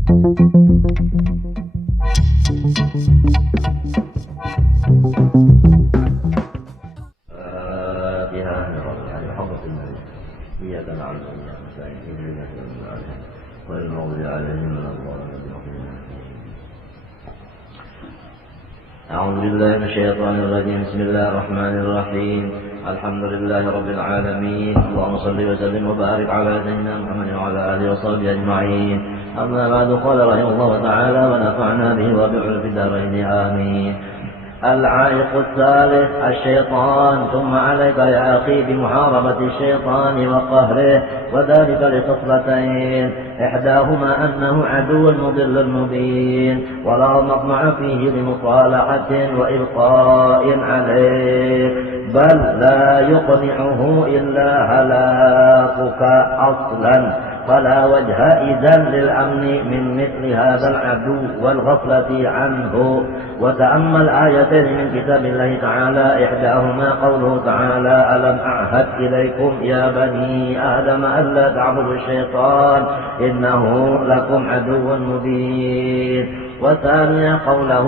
إياك نعبد وإياك نستعين اهدنا الصراط المستقيم غير المغضوب عليهم ولا الضالين. أعوذ بالله من الشيطان الرجيم. بسم الله الرحمن الرحيم. الحمد لله رب العالمين. اللهم صل وسلم وبارك على سيدنا محمد وعلى آله وصحبه أجمعين. أما بعد، قال رحمه الله تعالى ونفعنا به وبعلم في الدارين آمين. العائق الثالث الشيطان. ثم عليك يا أخي بمحاربة الشيطان وقهره، وذلك لخصلتين: إحداهما أنه عدو مضل مبين ولا مطمع فيه لمصالحة وإلقاء عليه، بل لا يقنعه إلا هلاكك أصلا، فلا وجه إذن للأمن من مثل هذا العدو والغفلة عنه. وتأمل آيتين من كتاب الله تعالى، إحداهما قوله تعالى: ألم أعهد إليكم يا بني آدم ألا تعبدوا الشيطان إنه لكم عدو مبين. وثانيا قوله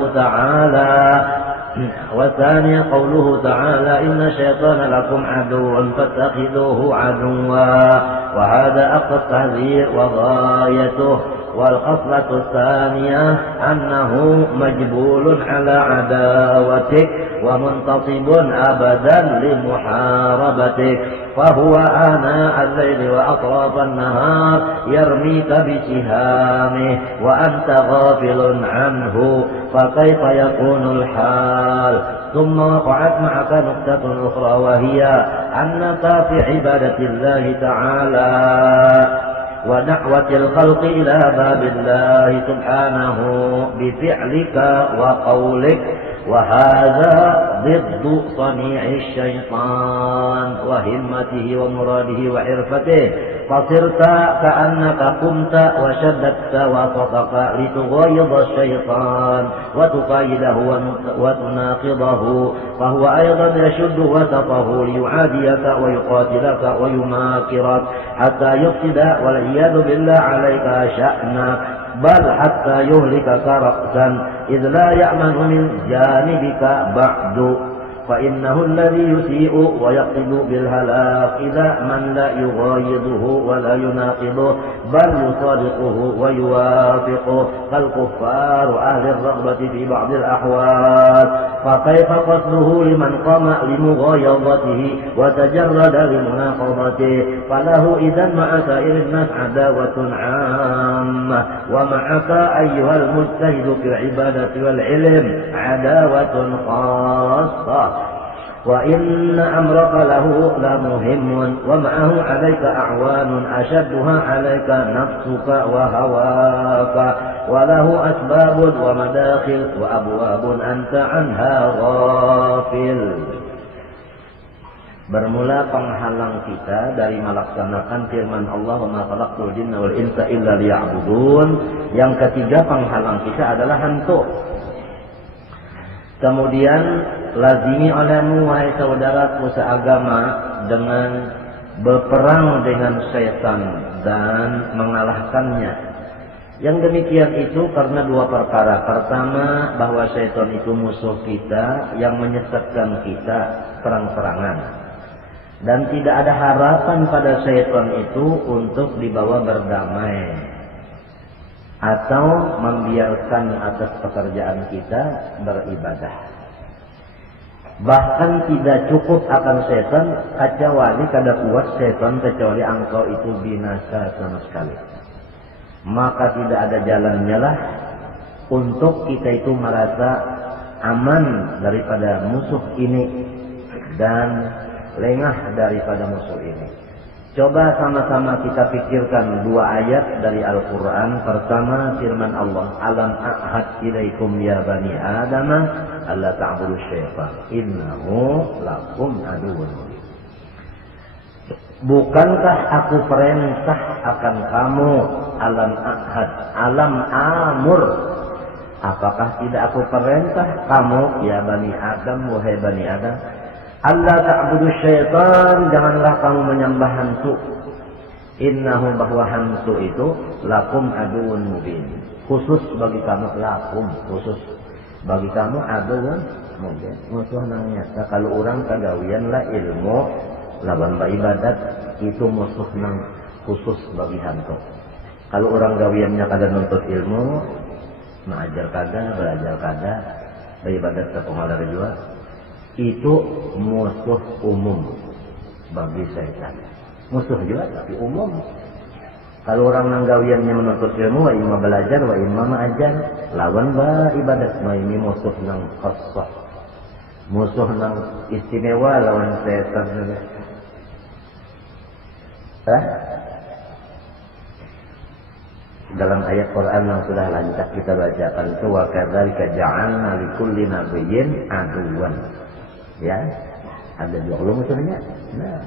تعالى: إن الشيطان لكم عدو فاتخذوه عدوا، وهذا أقصى التحذير وغايته. والخصلة الثانية أنه مجبول على عداوتك ومنتصب أبدا لمحاربتك، فهو آناء الليل وأطراف النهار يرميك بسهامه وأنت غافل عنه، فكيف يكون الحال؟ ثم وقعت معك نقطة أخرى، وهي أنك في عبادة الله تعالى ودعوة الخلق إلى باب الله سبحانه بفعلك وقولك، وهذا ضد صنيع الشيطان وهمته ومراده وحرفته، فصرت كأنك قمت وشددت وسطك لتغيظ الشيطان وتقايده وتناقضه، فهو أيضا يشد وسطه ليعاديك ويقاتلك ويماكرك حتى يفسد والعياذ بالله عليك شأنك، بل حتى يهلكك رأسا، إذ لا يأمن من جانبك بعد، فإنه الذي يسيء ويقصد بالهلاك إذا من لا يغايظه ولا يناقضه، بل يصادقه ويوافقه كالكفار أهل الرغبة في بعض الأحوال. فكيف قصده لمن قام لمغايظته وتجرد لمناقضته؟ فله إذن مع سائر الناس عداوة عامة، ومعك أيها المجتهد في العبادة والعلم عداوة خاصة، وإن أمرك له لمهم، ومعه عليك أعوان أشدها عليك نفسك وهواك، وله أسباب ومداخل وأبواب أنت عنها غافل. Bermula penghalang kita dari melaksanakan firman Allah, wa ma khalaqtul jinna wal insa illa liya'budun. Yang ketiga penghalang kita adalah hantu. Kemudian lazimi olehmu wahai saudaraku seagama dengan berperang dengan syaitan dan mengalahkannya. Yang demikian itu karena dua perkara. Pertama, bahwa syaitan itu musuh kita yang menyesatkan kita terang-terangan. Dan tidak ada harapan pada syaitan itu untuk dibawa berdamai atau membiarkan atas pekerjaan kita beribadah. Bahkan tidak cukup akan syaitan, kecuali kada kuat syaitan kecuali engkau itu binasa sama sekali. Maka tidak ada jalannya lah untuk kita itu merasa aman daripada musuh ini dan lengah daripada musuh ini. Coba sama-sama kita pikirkan dua ayat dari Al-Quran. Pertama, firman Allah: Alam a'had ilaikum ya bani Adam alla ta'budu syaitan innahu lakum aduwwun mubin. Bukankah aku perintah akan kamu? Alam a'had, alam amur. Apakah tidak aku perintah kamu ya bani Adam, wahai bani Adam, Allah ta'budu syaitan, janganlah kamu menyembah hantu. Innahu bahwa hantu itu lakum aduun mubin. Khusus bagi kamu lakum, khusus bagi kamu aduun mubin. Musuh nang nyata kalau orang kagawian lah ilmu lawan ibadat itu musuh nang khusus bagi hantu. Kalau orang gawiannya kada nuntut ilmu, mengajar kada, belajar kada, beribadat ke pengalar jua, itu musuh umum bagi setan. Musuh juga tapi umum. Kalau orang nang gawiannya menuntut ilmu, wa imma belajar, wa imma mengajar, lawan ibadat, ini musuh nang khassah. Musuh nang istimewa lawan setan juga. Dalam ayat Quran yang sudah lancar kita bacakan itu wa kadzalika ja'alna likulli nabiyyin aduwan. Ya. Ada dua musuhnya. Nah.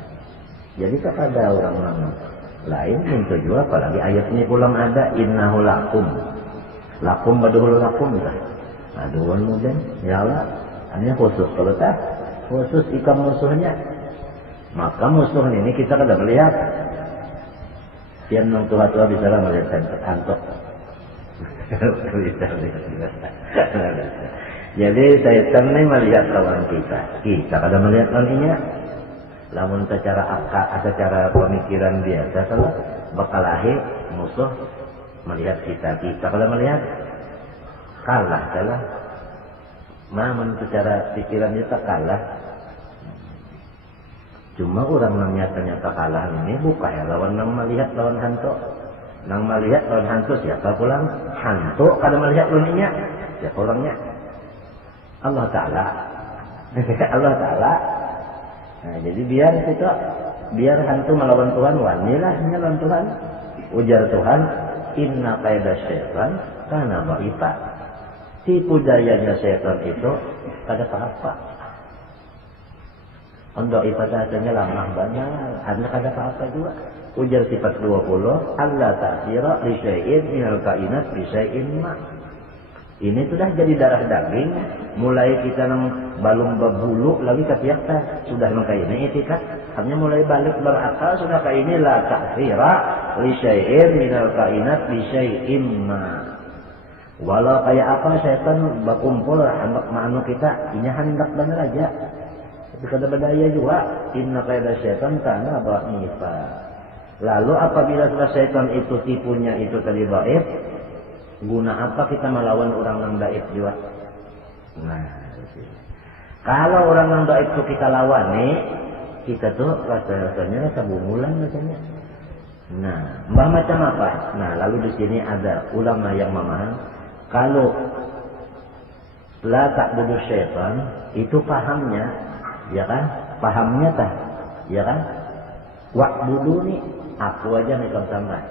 Jadi kepada orang lain itu juga apalagi ayat ini pulang ada innahu lakum. Lakum badul lakum dah. Aduwan mungkin ya Allah. Hanya khusus kalau tak khusus ikam musuhnya. Maka musuh ini kita kada melihat. Yang nang tua-tua bisa lah melihat antok. Jadi setan ini melihat lawan kita. Kita kadang melihat lawannya. Namun secara akal, secara pemikiran biasa kalau bakalahi musuh melihat kita. Kita kadang melihat kalah salah. Namun secara pikiran kita kalah. Cuma orang yang nyata-nyata kalah ini bukan ya lawan nang melihat lawan hantu. Nang melihat lawan hantu siapa pulang? Hantu kada melihat lawannya. Siapa orangnya? Allah Ta'ala. Allah Ta'ala. Nah, jadi biar hantu melawan Tuhan, wanilah lawan Tuhan. Ujar Tuhan, inna qaida syaitan kana dha'ifa. Tipu dayanya syaitan itu kada apa-apa. Untuk ibadahnya lamah banyak, ada kada apa-apa juga. Ujar sifat 20, Allah ta'sira li syai'in minal kainat li syai'in ma. Ini sudah jadi darah daging, mulai kita nang balung berbulu lagi ketiak sudah maka ini etikat. Hanya mulai balik berakal sudah kayak ini la ta'sira li syai'in minal kainat li syai'in ma. Walau kayak apa syaitan berkumpul hendak ma'anu kita, ini hendak benar aja. Tapi kada berdaya juga, inna qaida syaitan kana dha'ifa. Lalu apabila sudah syaitan itu tipunya itu tadi dhaif, guna apa kita melawan orang yang dhaif juga? Nah, kalau orang yang dhaif itu kita lawan nih, kita tuh rasanya rasa bumulan rasanya. Nah, macam apa? Nah, lalu di sini ada ulama yang memaham kalau la ta'budu syaitan itu pahamnya. Ya kan? Pahamnya tah. Ya kan? Wa'budu nih aku aja nih kalau sampai.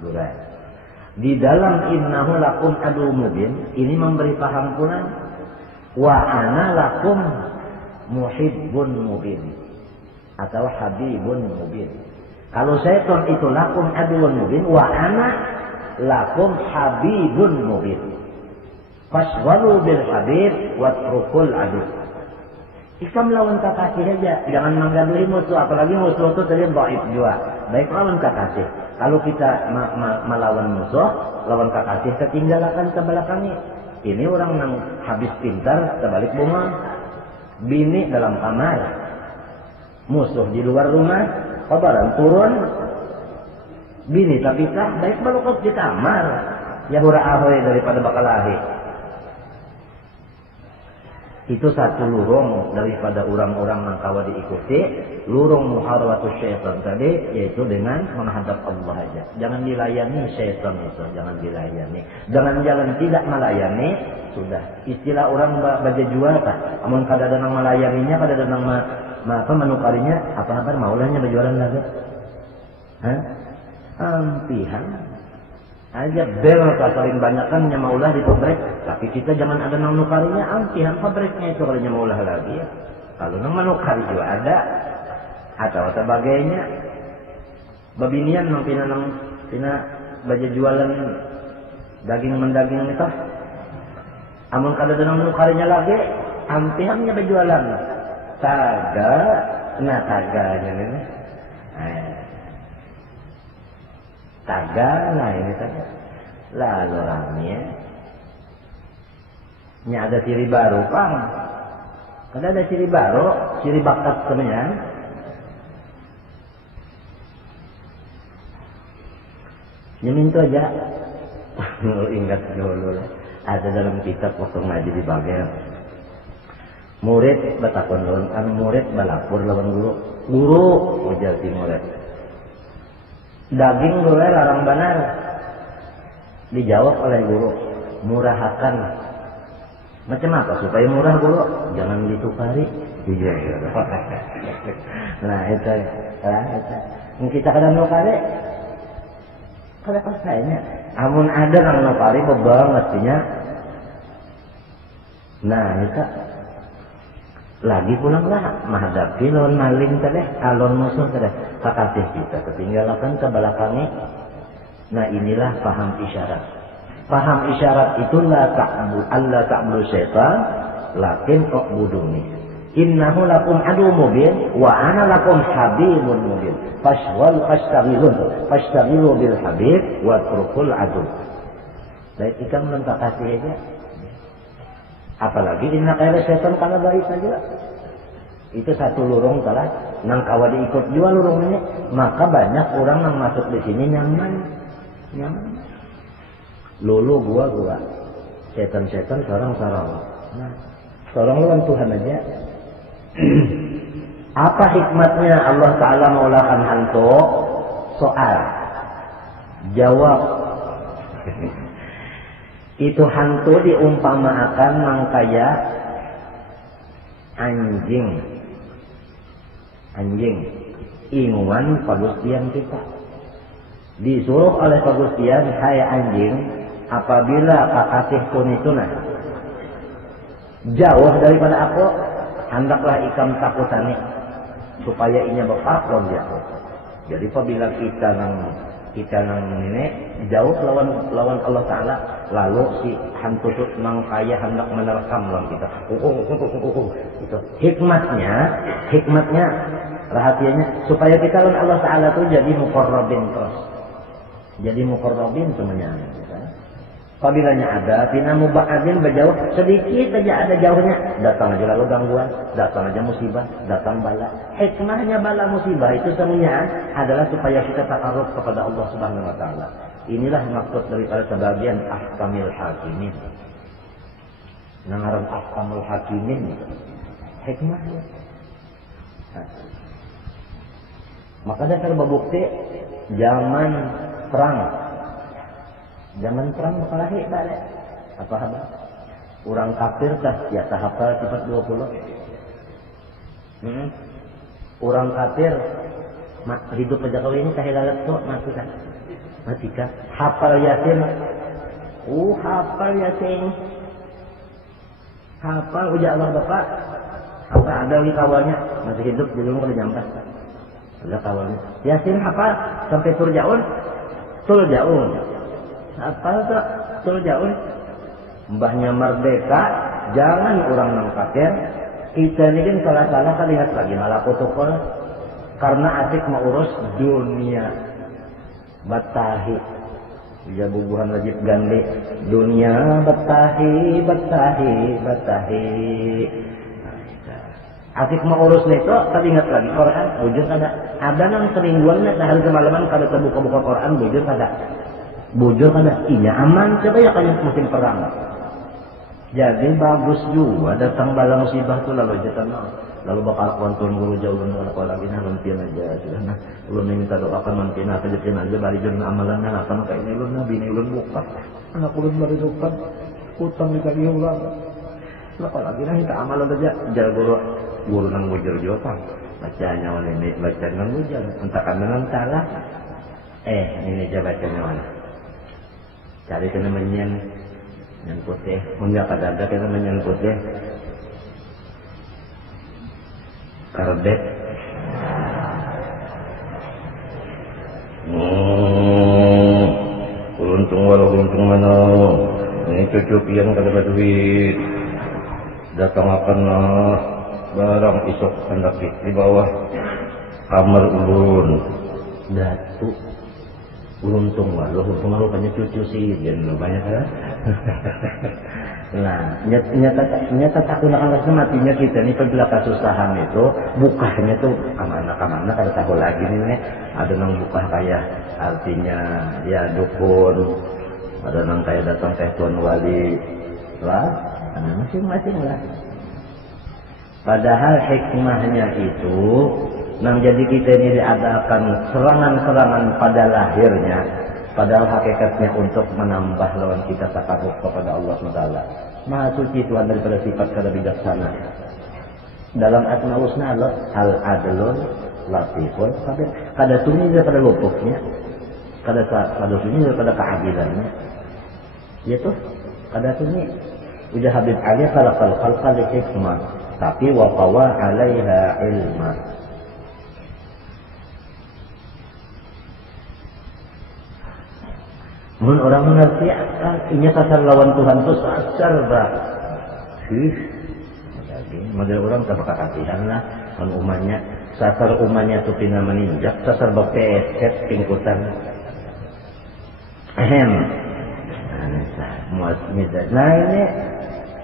Bukan. Di dalam innahu lakum adu mubin ini memberi paham pula wa ana lakum muhibbun mubin atau habibun mubin. Kalau syaitan itu lakum aduun mubin wa ana lakum habibun mubin. Faswalu bil habib watrukul adu. Ikam lawan kakasih aja, jangan menggaduhi musuh, apalagi musuh itu tadi dhaif juga. Baik lawan kakasih. Kalau kita melawan musuh, lawan kakasih ketinggalkan ke belakangnya. Ini orang yang habis pintar, terbalik bunga. Bini dalam kamar, musuh di luar rumah, kabaran turun. Bini tapi kah, baik balokot di kamar. Ya hura ahoy daripada bakalahi. Itu satu lurung daripada orang-orang yang kawa diikuti. Lurung muharawatus syaitan tadi yaitu dengan menghadap Allah aja. Jangan dilayani syaitan itu, jangan dilayani. Jangan jalan tidak melayani, sudah. Istilah orang baca jual apa? Amun kada ada nang melayaninya, kada ada nang menukarinya, apa maulahnya berjualan lagi? Hah? Ampihan. Aja bel paling banyak kan maulah di pabrik, tapi kita jangan ada nang nukarinya, ampihan pabriknya itu kalau maulah lagi ya. Kalau nang menukari juga ada atau sebagainya. Babinian nang pina baja jualan daging mendaging itu. Amun kada ada nang nukarinya lagi, ampihannya berjualan. Taganya ini. tagal lah ini saja. Lalu orangnya ada ciri baru, Pak. Kada ada ciri baru, ciri bakat sebenarnya. Nyemin itu aja. Ingat dulu lah. Ada dalam kitab waktu ngaji di bagian. Murid batakon lawan, murid balapur lawan guru. Guru ujar si murid. Daging gue larang benar. Dijawab oleh guru, murahakan. Macam apa supaya murah guru? Jangan ditukari. Iya. Nah itu. Kita kadang nukari. Kalau pasainya, amun ada nang nukari bebal mestinya. Nah itu. Lagi pulanglah menghadapi lawan maling tadi, alon musuh tadi, kakasih kita ketinggalan ke belakangnya. Nah inilah paham isyarat. Paham isyarat itu la ta'budu syaitan, lakin u'buduni. Innahu lakum adu mubin, wa ana lakum habibun mubin. Fashtaghilu bil habib, wa trukul adu. Baik ikan belum kakasih aja. Apalagi inna khaira syaitan kana baik saja. Itu satu lorong salah. Nang kawa diikut jual lorong ini, maka banyak orang yang masuk di sini nyaman. Lulu gua. Setan sarang. Nah, sarang lawan Tuhan aja. Apa hikmatnya Allah Ta'ala meulakan hantu? Soal. Jawab. Itu hantu diumpamakan mangkaya anjing inguan pagustian kita. Disuruh oleh pagustian, hai anjing, apabila kakasih kunituna jauh daripada aku, hendaklah ikam takutani supaya inya berpaklon dia. Jadi apabila kita nang ini jauh lawan Allah Ta'ala, lalu si hantu itu mangkaya hendak menerkam lawan kita. Itu hikmatnya rahasianya supaya kita lawan Allah Ta'ala itu jadi muqarrabin terus. Jadi muqarrabin semuanya. Apabila ada tina muba'adin berjauh sedikit saja ada jauhnya, datang aja lalu gangguan, datang aja musibah, datang bala. Hikmahnya bala musibah itu semuanya adalah supaya kita takarruf kepada Allah Subhanahu wa taala. Inilah maksud daripada sebagian ahkamil hakimin. Nangaran ahkamul hakimin hikmahnya. Maka dasar berbukti zaman perang bakalahi balik. Apa? Orang kafir tah ya tahapal sifat 20. Orang kafir hidup pada kau ini kahilalat tu mati kah? Hafal Yasin. Hafal Yasin. Hafal uja Allah Bapak. Apa ada lagi kawalnya masih hidup di rumah kalau jampas. Ada kawalnya. Yasin hafal sampai turjaun. Apa tak turjaun? Mbahnya merdeka, jangan orang nang kafir. Kita ini kan salah-salah kan lihat lagi malah protokol karena asik mengurus dunia. Batahi. Dia bubuhan wajib gandhi. Dunia batahi. Asik mengurus itu, tapi ingat lagi Quran wujud ada nang semingguan hari kemalaman kalau terbuka-buka Quran wujud ada. Bujur kada inya aman coba ya kayak musim perang. Jadi bagus juga datang bala musibah tu lalu jatan lalu bakal kuantun guru jauh dengan kalau lagi nanti aja sudah nah ulun minta doakan nanti aja bari jeung amalan akan kayak ini ulun nabi ini ulun buka anak ulun bari sopan utang dikali ulang. Nah kalau lagi kita amalan aja jar guru nang bujur juga bacanya oleh ini baca nang bujur entakan dengan salah ini aja bacanya mana. Cari kena menyen putih, enggak ada kena menyen putih, karbet, beruntung mana, ini cucupian kada duit, datang akanlah barang isok hendak di bawah kamar ulun, datu. Beruntung lah, lo banyak cucu sih, jangan banyak kan. Nah, nyata tak gunakan rasa matinya kita nih apabila kesusahan itu bukanya tuh kemana kada tahu lagi nih ada nang buka kayak artinya ya dukun, ada nang kayak datang teh tuan wali lah, masing-masing lah. Padahal hikmahnya itu nang jadi kita ini diadakan serangan-serangan pada lahirnya, padahal hakikatnya untuk menambah lawan kita takarruf kepada Allah SWT. Maha suci Tuhan daripada sifat kada bijaksana. Dalam asmaul husna Allah al-adlun latifun khabir. Kada sunyi daripada luputnya, kada sunyi daripada keadilannya. Ya tuh, kada sunyi. Udah Habib Ali khalaqal khalqa li hikmah, tapi wa qawa 'alaiha ilma. Mun orang mengerti ini sasar lawan Tuhan itu sasar bah. Model orang tak bakal kasihan lah kan umatnya. Sasar umatnya itu pina meninjak, sasar bapet pingkutan. Nah ini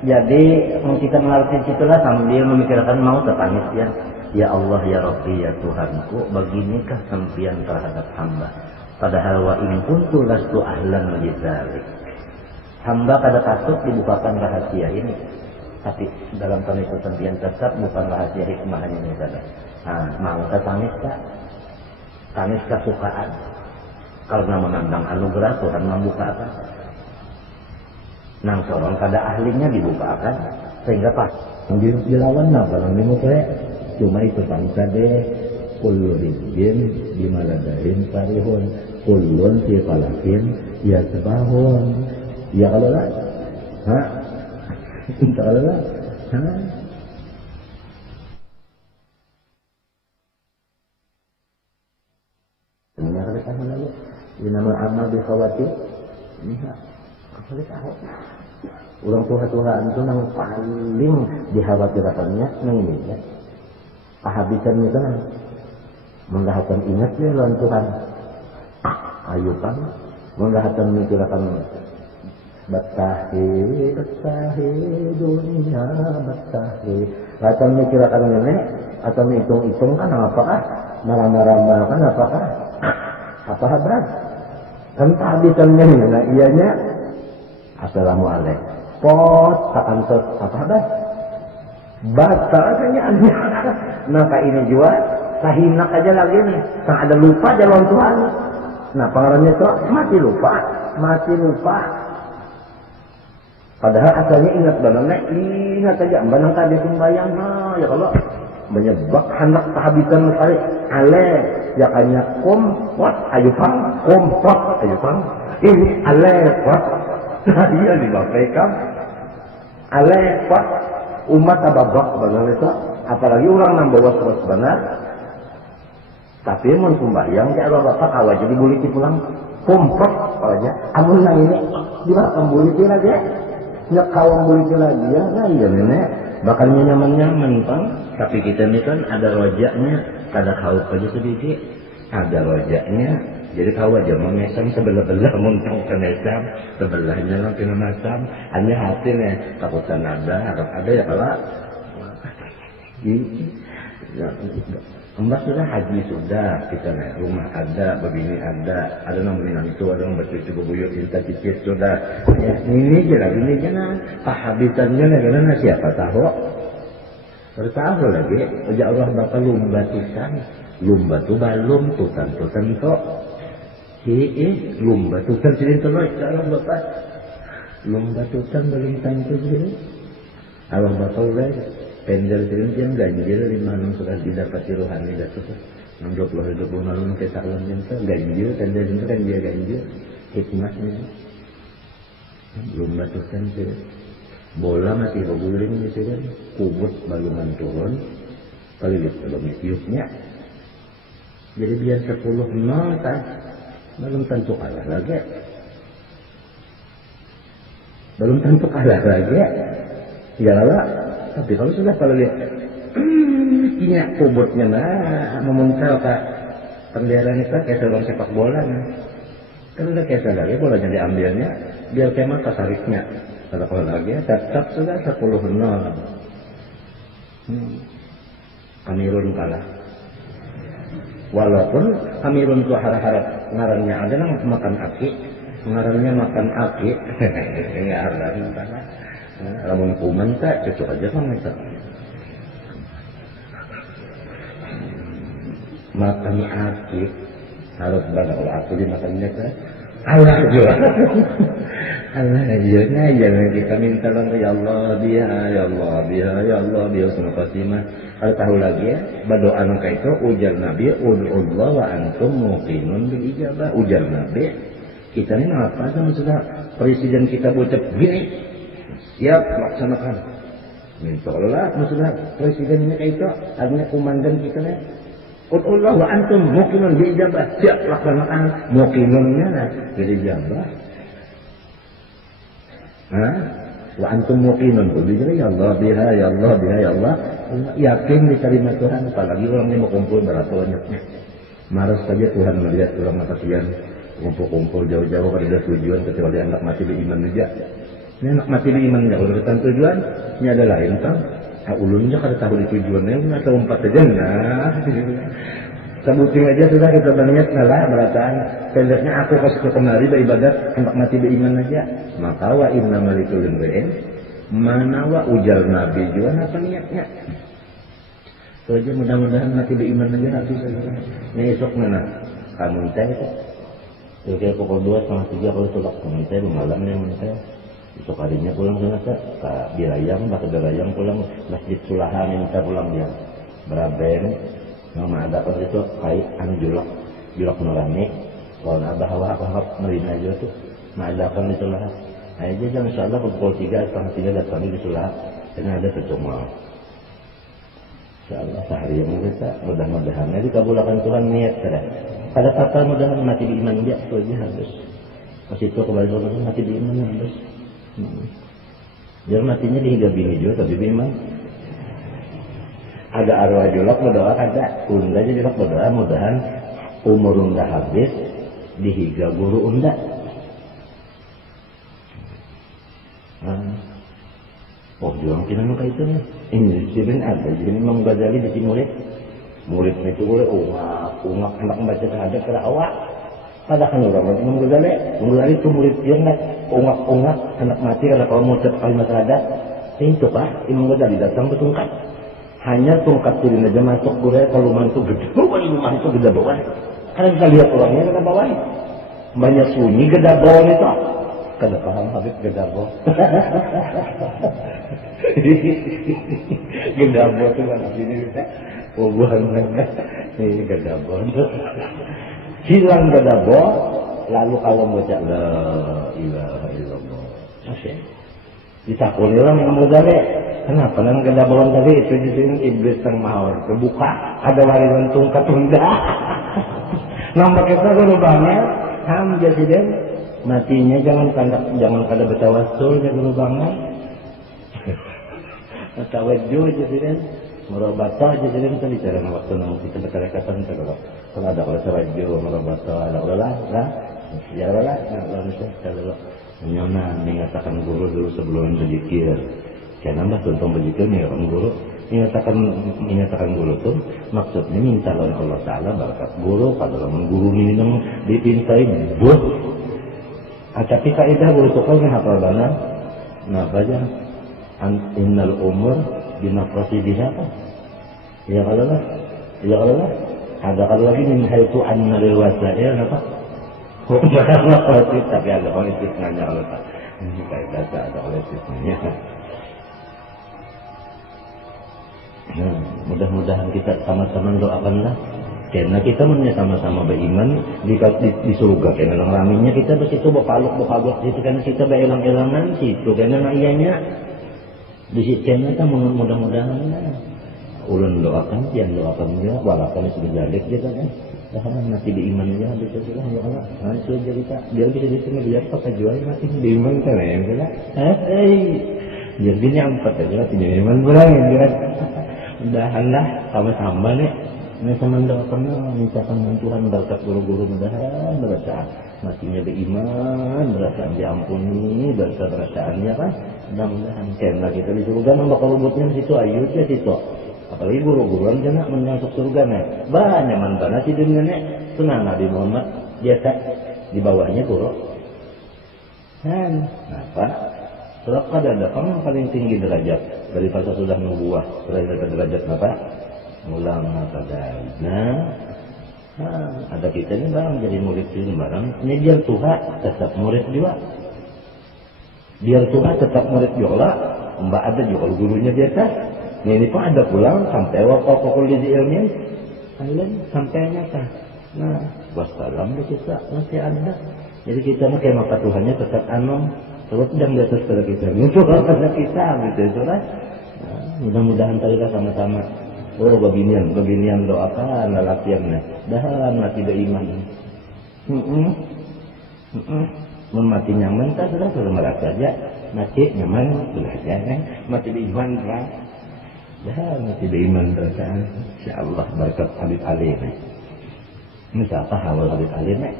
jadi kita mengerti situlah sambil memikirkan mau tertangis ya. Ya Allah ya Rabbi ya Tuhanku, baginikah sempian terhadap hamba. Padahal wa in kuntu lastu ahlan lidzalik. Hamba kada patut dibukakan rahasia ini. Tapi dalam pernikahan sempian tetap bukan rahasia hikmahnya ini saja. Nah, mau tangis tak? Tangis kesukaan. Karena memandang anugerah Tuhan membukakan. Nang sorong kada ahlinya dibukakan sehingga pas dilawan nah barang ini saya cuma itu bangsa deh. Kullu rizqin bimaladahin farihun kullun fi falakin yasbahun. Ya kalau lah kalau lah ini ada kan lalu ini nama amal bi khawatir ini apa tahu orang Tuhan itu yang paling dikhawatirkannya nang ini ya kehabisan itu kan menggahatan ingat ya lawan Tuhan ayo kan menggahatan mikirkan batahi dunia batahi gahatan mikirkan ini atau hitung-hitung kan apakah marah-marah kan apakah apa habar kan kehabisannya nah ianya assalamualaikum pot takkan apa habar batalnya anya nah ini juga sahinak aja lagi nih tak ada lupa jalan Tuhan. Nah pengaruhnya itu mati lupa padahal asalnya ingat banget ingat aja banang tadi sembahyang ya kalau menyebab hendak kehabisan sekali ale ya kanya kompot ayo pang ini ale pot nah iya dibapaikan ale pot umat ababak banget itu apalagi orang nang bawa benar. Tapi mun sembahyang ya Allah Bapak awal jadi boleh pulang kompot aja. Amun nang ini dia boleh lagi. Nya kawan boleh lagi ya. Nah iya nenek bakalnya nyaman-nyaman kan. Tapi kita ini kan ada rojaknya, kada kau aja sedikit. Ada rojaknya. Jadi kau aja mau mesam sebelah-belah muntang ke mesam, sebelahnya lah kena mesam. Hanya hasilnya takutan ada ya kalau Mbak sudah haji sudah, kita naik rumah ada, begini ada yang itu, ada yang bercucu bebuyut, cinta cicit sudah. Ya, ini aja nah, kehabisannya karena siapa tahu? Bertahu lagi, ya Allah bakal lumba tu balum tutan kok. Lumba tutan silin terus, ya Allah Bapak. Lumba tutan belum tentu sini. Allah bakal lagi. Pendel silin ganjil 5 sudah didapati rohani datu 20 malam kita lawan itu ganjil pendel itu kan dia ganjil hikmahnya belum batukan sih bola masih berguling gitu kan kubut balungan turun kali lihat belum tiupnya jadi biar 10 kan belum tentu kalah lagi ya lah. Tapi kalau lihat ini kubutnya nah memuncul kak pemeliharaan itu kayak seorang sepak bola nah. Kan udah kayak lagi bolanya diambilnya biar kemah kasariknya. Kalau lagi tetap sudah 10-0. Kamerun kalah. Walaupun Kamerun itu harap-harap ngarannya ada nang makan aki, ngarannya makan aki. Enggak ada kalah. Lamun kuman tak cocok aja kan itu. Makan aki harus banget kalau aku dimakannya kan Allah juga. Allah aja jangan kita minta lagi ya Allah dia ya Allah dia ya Allah dia semua khotimah. Kalau tahu lagi ya berdoa nangka itu ujar Nabi ud'ullah wa antum muqinun bil ijabah. Ujar Nabi kita ini apa sama sudah presiden kita ucap gini siap laksanakan. Minta Allah maksudnya presidennya kayak itu artinya komandan kita nih ud'ullah wa antum muqinun bil ijabah. Siap laksanakan muqinunnya bil ijabah. Wa antum muqinun biha ya Allah biha ya Allah biha ya Allah. Yakin diterima Tuhan, apalagi orang ini mau kumpul berapa banyaknya. Maras saja Tuhan melihat orang kasihan kumpul-kumpul jauh-jauh pada tujuan kecuali anak mati beriman saja. Ini anak mati beriman enggak udah datang tujuan, ini ada lain kan. Ulunnya kada tahu di tujuannya, nggak tahu empat aja nah. Sebutin aja sudah kita banyak ngalah berataan. Pendeknya aku pas ke kemari beribadat hendak mati beriman aja. Maka wa inna malikul imri'in mana wa ujar Nabi juga apa niatnya. Itu aja mudah-mudahan mati beriman aja habis aja. Ini esok mana? Kamu teh itu. Kira-kira pukul 2:30 kalau tulak kamu teh malam nih teh. Esok harinya pulang sana ke Birayang, ke Birayang pulang Masjid Sulaha minta pulang dia. Beraben nama ada kan itu kait anu julak nurani. Kalau ada hawa-hawa merina aja tuh. Nah ada kan itu lah. Nah aja jam insyaallah pukul 3:30 datang di Sulaha. Karena ada percuma. Insyaallah sehari yang kita mudah-mudahan jadi kabulkan Tuhan niat sudah. Pada kata mudahan mati di iman dia itu aja habis. Pas itu kembali ke mati di iman habis. Jangan matinya dihiga bini juga tapi memang ada arwah julak berdoa ada unda aja julak berdoa mudahan umur unda habis dihiga guru unda. Oh juang kita nuka itu nih ini sering ada jadi memang Ghazali di muridnya itu boleh ungak hendak membaca syahadat ke awak. Padahal orang Imam Ghazali itu murid dia nggak ungak hendak mati kalau mau ucap kalimat syahadat. Itu pak Imam Ghazali datang ke tungkat. Hanya tungkat tirin aja masuk guraya kalau mantu gede. Rumah itu gede bawah. Karena kita lihat orangnya gede bawah. Banyak sunyi gede bawah itu. Kada paham Habib gede bawah. Gede bawah itu kan ini kita. Bukan ini gede bawah. Hilang gede bawah. Lalu kalau baca la ilaha illallah. Masih. Ditakuni orang yang Ghazali. Kenapa nang gada bawang tadi itu di sini iblis tang mahor terbuka ada warisan tungkat tunda. Nampak kita lubangnya ham jasiden matinya jangan kada bertawassul jangan lubangnya. Tawajjuh jasiden merobata jasiden tadi cara waktu nang kita berkedekatan kalau ada kalau tawajjuh merobata ada lah ya lah kalau nyona mengatakan guru dulu sebelum berzikir. Karena mbak contoh begitu nih orang guru menyatakan guru tuh maksudnya minta oleh Allah Taala berkat guru kalau guru minum dipintai buat. Tapi kaidah guru itu kan apa bana? Nah baca innal umur binafasi diha. Ya kalau lah ada kalau lagi min haitu anna lil wasail apa? Tapi ada orang istisnanya Allah Taala. Ini kaidah ada oleh istisnanya. Mudah-mudahan kita sama-sama doakanlah karena kita sama-sama beriman di surga karena raminya kita di situ bapaluk situ karena kita berelang-elangan situ karena ianya di situ kita mudah-mudahan ulun doakan pian doakan juga walaupun sudah jalik kita kan mati di iman aja bisa sih ya Allah itu jadi tak biar bisa diterima biar apa jual mati di iman kan ya biar gini empat aja mati di iman pulang ya mudahanlah sama-sama nih ini sama doakan mintakan Tuhan berkat guru-guru mudahan berkat matinya beriman, berasaan diampuni, berasa-berasaannya kan. Mudah-mudahan karena kita di surga mah bakal lubutnya di situ ayu ya situ. Apalagi guru-guruan jangan menyangkut surga nih. Banyak manfaat di dunia nih. Senang Nabi Muhammad biasa di bawahnya guru. Dan apa? Surat Qadar yang paling tinggi derajat dari fasa sudah nubuah derajat apa? Mulang Qadar. Nah, ada kita ini barang jadi murid ini barang. Ini biar Tuhan tetap murid juga. Biar Tuhan tetap murid juga. Mbak ada juga gurunya biasa. Ini pun ada pulang sampai wakil di ilmu. Kalian sampai nyata. Nah, wassalam kita masih ada. Jadi kita mah kayak maka Tuhannya tetap anom. Terus sedang di atas pada kita. Itu pada kita gitu kan. Nah, mudah-mudahan kita sama-sama. Oh, beginian doakan lalakiannya. Dahan mati beriman. Mati nyaman tak sudah merasa saja. Mati nyaman sudah saja kan. Mati beriman kan. Dahan mati beriman perasaan. Insyaallah berkat Habib Ali nih. Ini siapa hawal Habib Ali nih?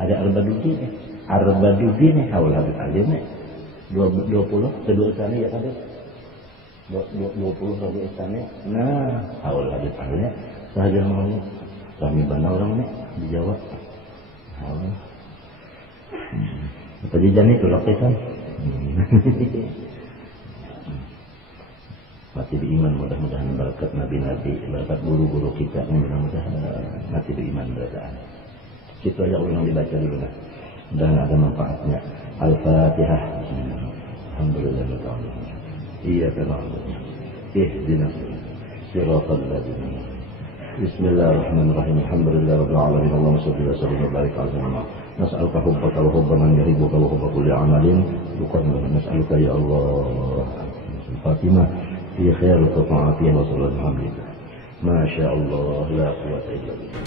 Ada Arbadugi nih. Arbadugi nih hawal Habib Ali nih. 20 kedua sana ya kan. 20 rabi istana. Nah, awal hadis ahlinya sahaja mau kami bana orang nih di Jawa. Awal. Tadi jani itu lapisan. Mati beriman mudah-mudahan berkat nabi-nabi, berkat guru-guru kita mudah-mudahan mati beriman berada. Itu aja yang dibaca dulu lah. Dan ada manfaatnya. Al-Fatihah. Alhamdulillah. إياك نعبد اهدنا صراط الذين بسم الله الرحمن الرحيم الحمد لله رب العالمين اللهم صل وسلم وبارك على سيدنا نسألك حبك وحب من يحبك وحب كل عمل تقبل نسألك يا الله الفاتمة في خير وعافية وصلاة الحمد لله ما شاء الله لا قوة إلا بالله